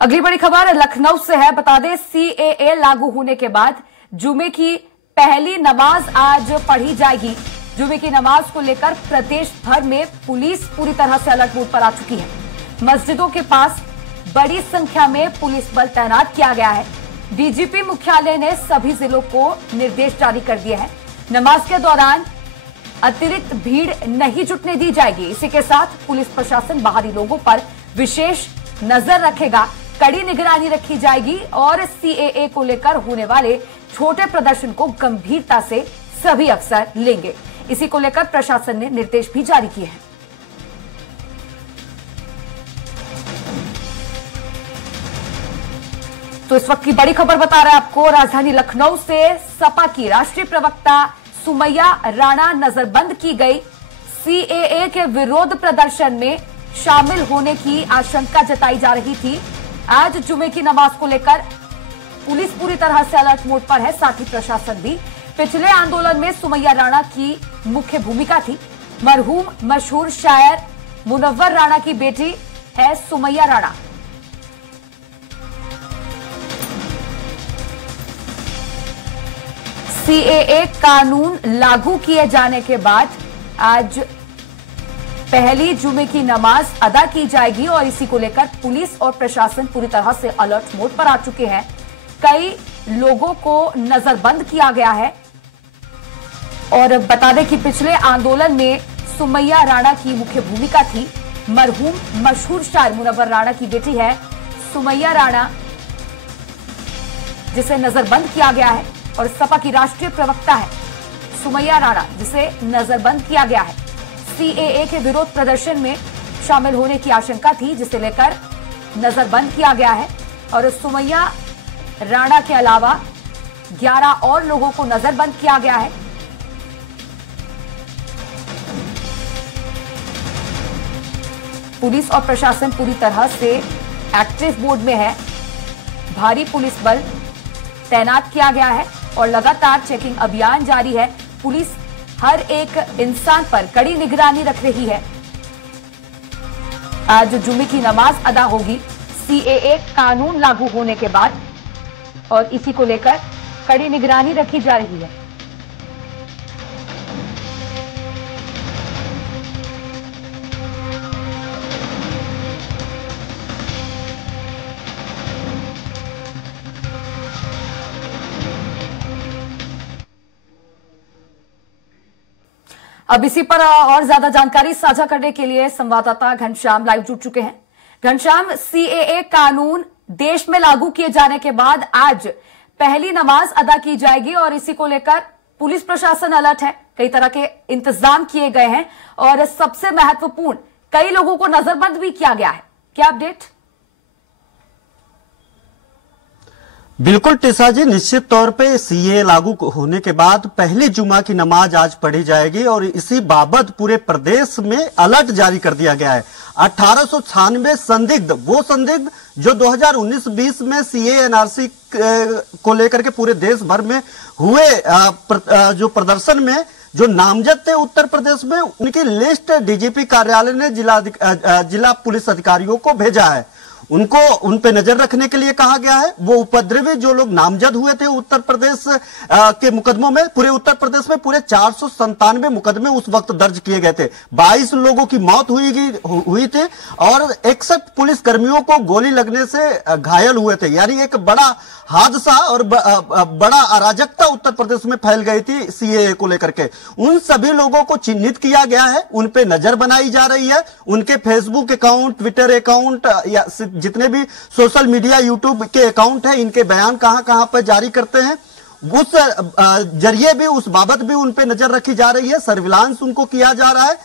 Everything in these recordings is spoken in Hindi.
अगली बड़ी खबर लखनऊ से है। बता दें, सीएए लागू होने के बाद जुमे की पहली नमाज आज पढ़ी जाएगी। जुमे की नमाज को लेकर प्रदेश भर में पुलिस पूरी तरह से अलर्ट मोड पर आ चुकी है। मस्जिदों के पास बड़ी संख्या में पुलिस बल तैनात किया गया है। डीजीपी मुख्यालय ने सभी जिलों को निर्देश जारी कर दिए हैं। नमाज के दौरान अतिरिक्त भीड़ नहीं जुटने दी जाएगी। इसी के साथ पुलिस प्रशासन बाहरी लोगों पर विशेष नजर रखेगा। कड़ी निगरानी रखी जाएगी और सीएए को लेकर होने वाले छोटे प्रदर्शन को गंभीरता से सभी अफसर लेंगे। इसी को लेकर प्रशासन ने निर्देश भी जारी किए हैं। तो इस वक्त की बड़ी खबर बता रहे हैं आपको राजधानी लखनऊ से। सपा की राष्ट्रीय प्रवक्ता सुमैया राणा नजरबंद की गई। सीएए के विरोध प्रदर्शन में शामिल होने की आशंका जताई जा रही थी। आज जुमे की नमाज को लेकर पुलिस पूरी तरह से अलर्ट मोड पर है, साथ ही प्रशासन भी। पिछले आंदोलन में सुमैया राणा की मुख्य भूमिका थी। मरहूम मशहूर शायर मुनव्वर राणा की बेटी है सुमैया राणा। सीएए कानून लागू किए जाने के बाद आज पहली जुमे की नमाज अदा की जाएगी और इसी को लेकर पुलिस और प्रशासन पूरी तरह से अलर्ट मोड पर आ चुके हैं। कई लोगों को नजरबंद किया गया है और बता दें कि पिछले आंदोलन में सुमैया राणा की मुख्य भूमिका थी। मरहूम मशहूर शायर मुनव्वर राणा की बेटी है सुमैया राणा, जिसे नजरबंद किया गया है, और सपा की राष्ट्रीय प्रवक्ता है सुमैया राणा, जिसे नजरबंद किया गया है। सीएए के विरोध प्रदर्शन में शामिल होने की आशंका थी, जिसे लेकर नजरबंद किया गया है और सुमैया राणा के अलावा 11 और लोगों को नजरबंद किया गया है। पुलिस और प्रशासन पूरी तरह से एक्टिव मोड में है। भारी पुलिस बल तैनात किया गया है और लगातार चेकिंग अभियान जारी है। पुलिस हर एक इंसान पर कड़ी निगरानी रख रही है। आज जुमे की नमाज अदा होगी सीएए कानून लागू होने के बाद और इसी को लेकर कड़ी निगरानी रखी जा रही है। अब इसी पर और ज्यादा जानकारी साझा करने के लिए संवाददाता घनश्याम लाइव जुड़ चुके हैं। घनश्याम, सीएए कानून देश में लागू किए जाने के बाद आज पहली नमाज अदा की जाएगी और इसी को लेकर पुलिस प्रशासन अलर्ट है। कई तरह के इंतजाम किए गए हैं और सबसे महत्वपूर्ण, कई लोगों को नजरबंद भी किया गया है। क्या अपडेट? बिल्कुल टिसा जी, निश्चित तौर पे सीए लागू होने के बाद पहली जुमा की नमाज आज पढ़ी जाएगी और इसी बाबत पूरे प्रदेश में अलर्ट जारी कर दिया गया है। 1896 संदिग्ध, वो संदिग्ध जो 2019-20 में सीए एनआरसी को लेकर के पूरे देश भर में हुए जो प्रदर्शन में जो नामजद थे उत्तर प्रदेश में, उनकी लिस्ट डीजीपी कार्यालय ने जिला पुलिस अधिकारियों को भेजा है। उनको उन पे नजर रखने के लिए कहा गया है। वो उपद्रवी जो लोग नामजद हुए थे उत्तर प्रदेश के मुकदमों में, पूरे उत्तर प्रदेश में पूरे 497 मुकदमे उस वक्त दर्ज किए गए थे। 22 लोगों की मौत हुई थी और 61 पुलिस कर्मियों को गोली लगने से घायल हुए थे। यानी एक बड़ा हादसा और बड़ा अराजकता उत्तर प्रदेश में फैल गई थी सीएए को लेकर के। उन सभी लोगों को चिन्हित किया गया है, उन पे नजर बनाई जा रही है। उनके फेसबुक अकाउंट, ट्विटर अकाउंट या जितने भी सोशल मीडिया, यूट्यूब के अकाउंट है, इनके बयान कहां कहां पर जारी करते हैं, उस जरिए भी, उस बाबत भी उन पे नजर रखी जा रही है। सर्विलांस उनको किया जा रहा है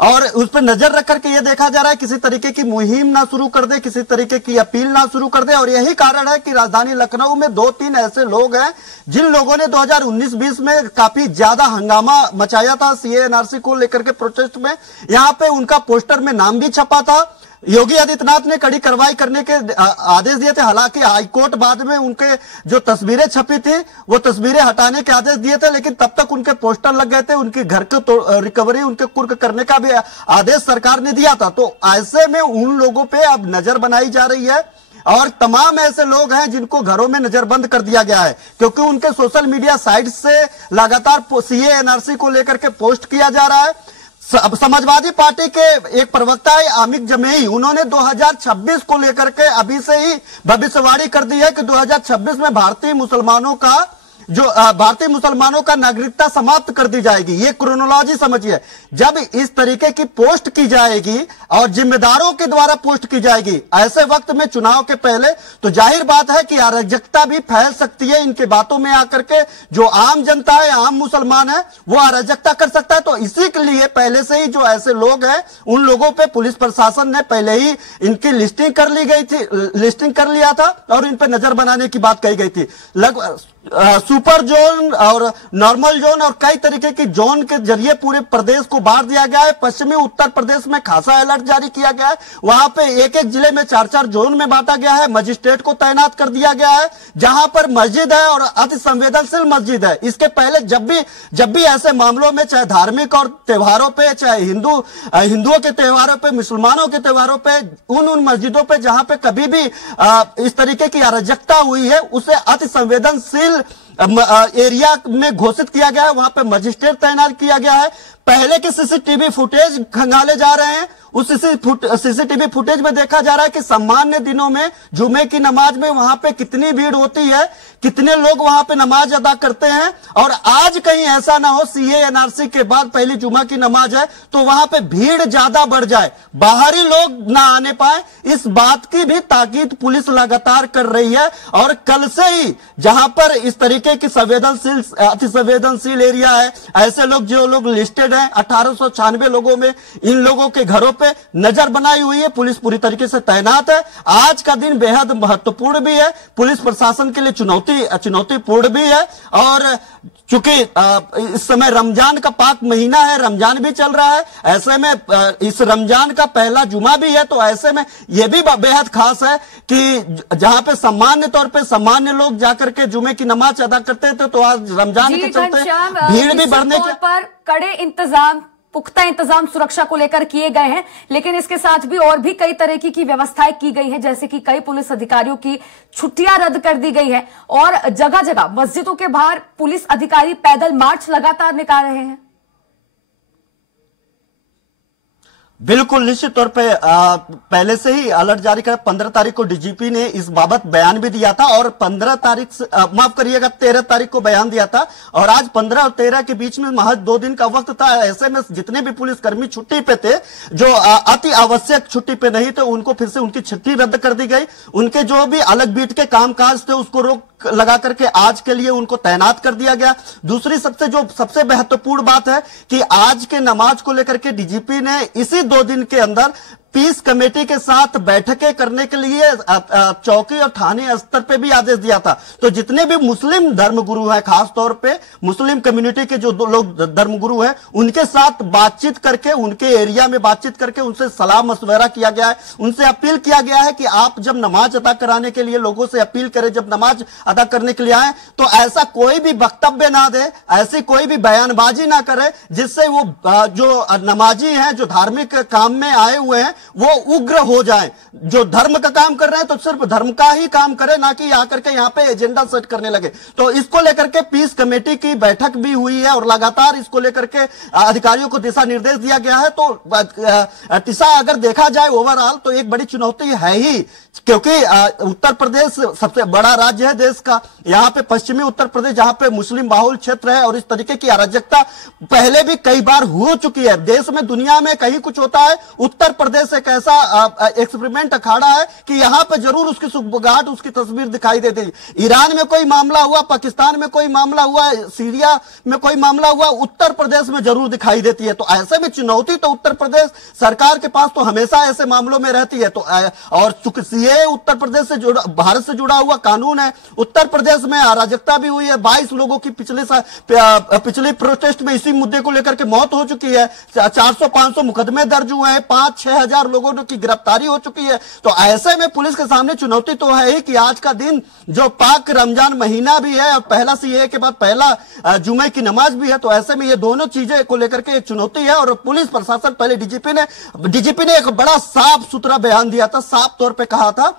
और उस पर नजर रख करके ये देखा जा रहा है किसी तरीके की मुहिम ना शुरू कर दे, किसी तरीके की अपील ना शुरू कर दे। और यही कारण है कि राजधानी लखनऊ में 2-3 ऐसे लोग हैं जिन लोगों ने 2019-20 में काफी ज्यादा हंगामा मचाया था सीए एनआरसी को लेकर के प्रोटेस्ट में। यहां पे उनका पोस्टर में नाम भी छपा था। योगी आदित्यनाथ ने कड़ी कार्रवाई करने के आदेश दिए थे। हालांकि हाईकोर्ट बाद में उनके जो तस्वीरें छपी थी वो तस्वीरें हटाने के आदेश दिए थे, लेकिन तब तक उनके पोस्टर लग गए थे। उनकी घर को रिकवरी, उनके कुर्क करने का भी आदेश सरकार ने दिया था। तो ऐसे में उन लोगों पे अब नजर बनाई जा रही है। और तमाम ऐसे लोग हैं जिनको घरों में नजरबंद कर दिया गया है, क्योंकि उनके सोशल मीडिया साइट से लगातार सीए एनआरसी को लेकर के पोस्ट किया जा रहा है। समाजवादी पार्टी के एक प्रवक्ता है आमिर जमेई, उन्होंने 2026 को लेकर के अभी से ही भविष्यवाणी कर दी है कि 2026 में भारतीय मुसलमानों का नागरिकता समाप्त कर दी जाएगी। ये क्रोनोलॉजी समझिए, जब इस तरीके की पोस्ट की जाएगी और जिम्मेदारों के द्वारा पोस्ट की जाएगी ऐसे वक्त में चुनाव के पहले, तो जाहिर बात है कि अराजकता भी फैल सकती है। इनके बातों में आकर के जो आम जनता है, आम मुसलमान है, वो अराजकता कर सकता है। तो इसी के लिए पहले से ही जो ऐसे लोग हैं उन लोगों पे पुलिस प्रशासन ने पहले ही इनकी लिस्टिंग कर लिया था और इन पे नजर बनाने की बात कही गई थी। लगभग सुपर जोन और नॉर्मल जोन और कई तरीके की जोन के जरिए पूरे प्रदेश को बांट दिया गया है। पश्चिमी उत्तर प्रदेश में खासा अलर्ट जारी किया गया है। वहां पे एक एक जिले में 4-4 जोन में बांटा गया है। मजिस्ट्रेट को तैनात कर दिया गया है। जहां पर मस्जिद है और अति संवेदनशील मस्जिद है, इसके पहले जब भी ऐसे मामलों में, चाहे धार्मिक और त्योहारों पे, चाहे हिंदुओं के त्योहारों पे, मुसलमानों के त्योहारों पे, उन मस्जिदों पे जहां पे कभी भी इस तरीके की अराजकता हुई है, उसे अति संवेदनशील एरिया में घोषित किया गया है। वहां पे मजिस्ट्रेट तैनात किया गया है। पहले के सीसीटीवी फुटेज खंगाले जा रहे हैं। उस सीसीटीवी फुटेज में देखा जा रहा है कि सामान्य दिनों में जुमे की नमाज में वहां पे कितनी भीड़ होती है, कितने लोग वहां पे नमाज अदा करते हैं। और आज कहीं ऐसा ना हो सीए एनआरसी के बाद पहली जुमा की नमाज है तो वहां पे भीड़ ज्यादा बढ़ जाए, बाहरी लोग ना आने पाए, इस बात की भी ताकीद पुलिस लगातार कर रही है। और कल से ही जहां पर इस तरीके की अति संवेदनशील एरिया है, ऐसे लोग जो लोग लिस्टेड हैं 1896 लोगों में, इन लोगों के घरों पे नजर बनाई हुई है। पुलिस पूरी तरीके से तैनात है। आज का दिन बेहद महत्वपूर्ण भी है, पुलिस प्रशासन के लिए चुनौतीपूर्ण भी है। और चूंकि इस समय रमजान का पाक महीना है, रमजान भी चल रहा है, ऐसे में इस रमजान का पहला जुमा भी है, तो ऐसे में यह भी बेहद खास है कि जहां पे सामान्य तौर पे सामान्य लोग जाकर के जुमे की नमाज अदा करते थे, तो आज रमजान के चलते भीड़ भी बढ़ने के पर कड़े इंतजाम, पुख्ता इंतजाम सुरक्षा को लेकर किए गए हैं। लेकिन इसके साथ भी और भी कई तरह की व्यवस्थाएं की गई हैं, जैसे कि कई पुलिस अधिकारियों की छुट्टियां रद्द कर दी गई है और जगह जगह मस्जिदों के बाहर पुलिस अधिकारी पैदल मार्च लगातार निकाल रहे हैं। बिल्कुल, निश्चित तौर पे पहले से ही अलर्ट जारी कर 15 तारीख को डीजीपी ने इस बाबत बयान भी दिया था और 15 तारीख से माफ करिएगा 13 तारीख को बयान दिया था और आज 15 और 13 के बीच में महज 2 दिन का वक्त था। ऐसे में जितने भी पुलिसकर्मी छुट्टी पे थे, जो अति आवश्यक छुट्टी पे नहीं थे, उनको फिर से उनकी छुट्टी रद्द कर दी गई। उनके जो भी अलग बीट के कामकाज थे उसको रोक लगा करके आज के लिए उनको तैनात कर दिया गया। दूसरी सबसे महत्वपूर्ण बात है कि आज के नमाज को लेकर के डीजीपी ने इसी 2 दिन के अंदर पीस कमेटी के साथ बैठकें करने के लिए चौकी और थाने स्तर पे भी आदेश दिया था। तो जितने भी मुस्लिम धर्मगुरु हैं, खास तौर पे मुस्लिम कम्युनिटी के जो लोग धर्मगुरु हैं, उनके साथ बातचीत करके, उनके एरिया में बातचीत करके उनसे सलाह मशवरा किया गया है। उनसे अपील किया गया है कि आप जब नमाज अदा कराने के लिए लोगों से अपील करें, जब नमाज अदा करने के लिए आए तो ऐसा कोई भी वक्तव्य ना दे, ऐसी कोई भी बयानबाजी ना करे जिससे वो जो नमाजी हैं, जो धार्मिक काम में आए हुए हैं, वो उग्र हो जाए। जो धर्म का काम कर रहे हैं तो सिर्फ धर्म का ही काम करे, ना कि आकर के यहाँ पे एजेंडा सेट करने लगे। तो इसको लेकर के पीस कमेटी की बैठक भी हुई है और लगातार इसको लेकर के अधिकारियों को दिशा निर्देश दिया गया है। तो टिसा अगर देखा जाए ओवरऑल तो एक बड़ी चुनौती है ही, क्योंकि उत्तर प्रदेश सबसे बड़ा राज्य है देश का। यहाँ पे पश्चिमी उत्तर प्रदेश जहां पे मुस्लिम बाहुल क्षेत्र है और इस तरीके की अराजकता पहले भी कई बार हो चुकी है। देश में, दुनिया में कहीं कुछ होता है, उत्तर प्रदेश एक ऐसा एक्सपेरिमेंट अखाड़ा है कि यहां पे जरूर उसकी सुगबुगाहट, उसकी तस्वीर दिखाई देती है। ईरान में कोई मामला हुआ, पाकिस्तान में कोई मामला हुआ, सीरिया में कोई मामला हुआ, उत्तर प्रदेश में जरूर दिखाई देती है। तो ऐसे में चुनौती तो उत्तर प्रदेश सरकार के पास तो हमेशा ऐसे मामलों में रहती है। तो और सीए उत्तर प्रदेश से जुड़ा, भारत से जुड़ा हुआ कानून है। उत्तर प्रदेश में अराजकता भी हुई है। 22 लोगों की पिछले प्रोटेस्ट में इसी मुद्दे को लेकर के मौत हो चुकी है। 400-500 मुकदमे दर्ज हुए हैं। 5-6 हजार लोगों की गिरफ्तारी हो चुकी है। तो ऐसे में पुलिस के सामने चुनौती तो है ही कि आज का दिन जो पाक रमजान महीना भी है और पहला सीए के बाद पहला जुमे की नमाज भी है। तो ऐसे में ये दोनों चीजें को लेकर के एक चुनौती है। और पुलिस प्रशासन, पहले डीजीपी ने एक बड़ा साफ सुथरा बयान दिया था, साफ तौर पे कहा था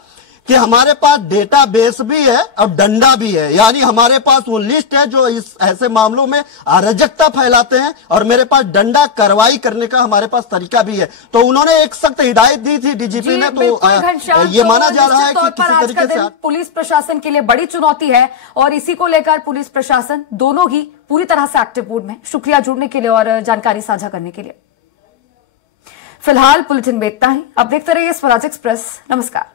कि हमारे पास डेटाबेस भी है और डंडा भी है, यानी हमारे पास वो लिस्ट है जो इस ऐसे मामलों में अराजकता फैलाते हैं, और मेरे पास डंडा कार्रवाई करने का हमारे पास तरीका भी है। तो उन्होंने एक सख्त हिदायत दी थी डीजीपी ने, तो ये माना जा रहा है कि किसी तरीके से पुलिस प्रशासन के लिए बड़ी चुनौती है, और इसी को लेकर पुलिस प्रशासन दोनों ही पूरी तरह से एक्टिव मोड में। शुक्रिया जुड़ने के लिए और जानकारी साझा करने के लिए। फिलहाल बुलेटिन में इतना ही। अब देखते रहिए स्वराज एक्सप्रेस। नमस्कार।